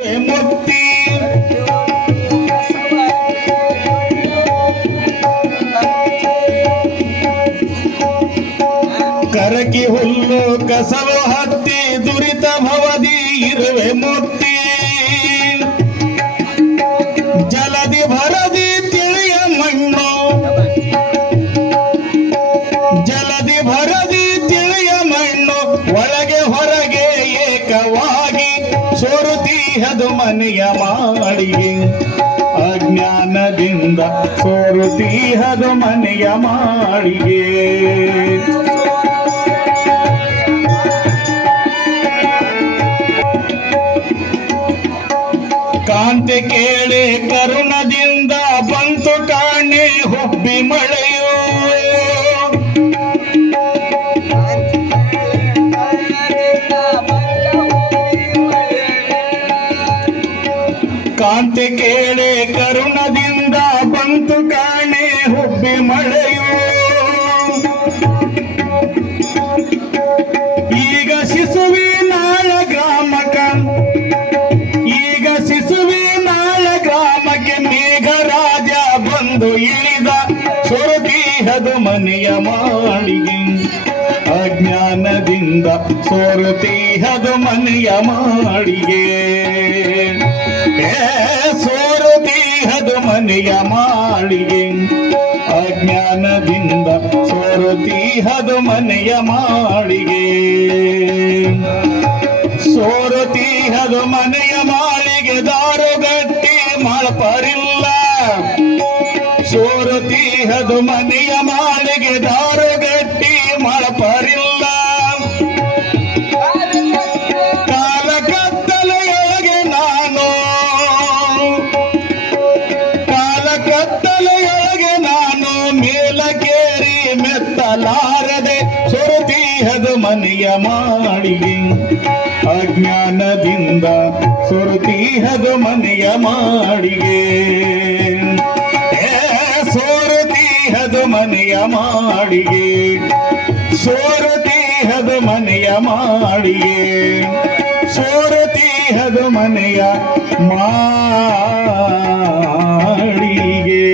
ಮುಕ್ತಿ ಕರಕಿ ಹುಲ್ಲು ಕಸವು ಹತ್ತಿ ದುರಿತ ಭವದಿ ಇರುವೆ ಮುಕ್ತಿ ಜಲದಿ ಭರದಿ ತಿಳಿಯ ಮಣ್ಣು ಜಲದಿ ಭರದಿ ತಿಳಿಯ ಮಣ್ಣು ಒಳಗೆ ಹೊರಗೆ ಏಕವಾಗಿ ಸೋರುತ್ತೀಹದು ಮನೆಯ ಮಾಳಿಗೆ ಅಜ್ಞಾನದಿಂದ ಸೋರುತ್ತೀಹದು ಮನೆಯ ಮಾಳಿಗೆ ಕಾಂತೆ ಕೇಳೆ ಕರುಣದಿಂದ ಬಂತು ಕಾಣೆ ಹುಬ್ಬಿ ಮಳೆಯೋ ಕಾಂತೆ ಕೇಳೆ ಕರುಣದಿಂದ ಬಂತು ಕಾಣೆ ಹುಬ್ಬಿ ಮಳೆಯೋ ಈಗ ಶಿಶುವಿನಾಳ ಗ್ರಾಮಕ ಈಗ ಶಿಶುವಿನಾಳ ಗ್ರಾಮಕ್ಕೆ ಮೇಘರಾಜ ಬಂದು ಇಳಿದ ಸೊರತೀಹದು ಮನೆಯ ಮಾಳಿಗೆ ಅಜ್ಞಾನದಿಂದ ಸೋರುತ್ತೀಹದು ಮನೆಯ ಮಾಳಿಗೆ ಸೋರುತ್ತೀಹದು ಮನೆಯ ಮಾಳಿಗೆ ಅಜ್ಞಾನದಿಂದ ಸೋರುತ್ತೀಹದು ಮನೆಯ ಮಾಳಿಗೆ ಸೋರುತ್ತೀಹದು ಮನೆಯ ಮಾಳಿಗೆ ದಾರುಗಟ್ಟಿ ಮಳಪರಿಲ್ಲ ಸೋರುತ್ತೀಹದು ಮನೆಯ ಮಾಳಿಗೆ ದಾರುಗಟ್ಟಿ ಮಳಪರಿಲ್ಲ ಕಾಲ ಕತ್ತಲೆಯೊಳಗೆ ನಾನು ಕಾಲ ಕತ್ತಲೆಯೊಳಗೆ ನಾನು ಮೇಲಕೇರಿ ಮೆತ್ತಲಾರದೆ ಸೊರುತ್ತೀಹದು ಮನೆಯ ಮಾಳಿಗೆ ಅಜ್ಞಾನದಿಂದ ಸೊರುತ್ತೀಹದು ಮನೆಯ ಮಾಳಿಗೆ ಸೋರುತ್ತೀಹದು ಮನೆಯ ಮಾಳಿಗೆ ಸೋರುತ್ತೀಹದು ಮನೆಯ ಮಾಳಿಗೆ ಸೋರುತ್ತೀಹದು ಮನೆಯ ಮಾಳಿಗೆ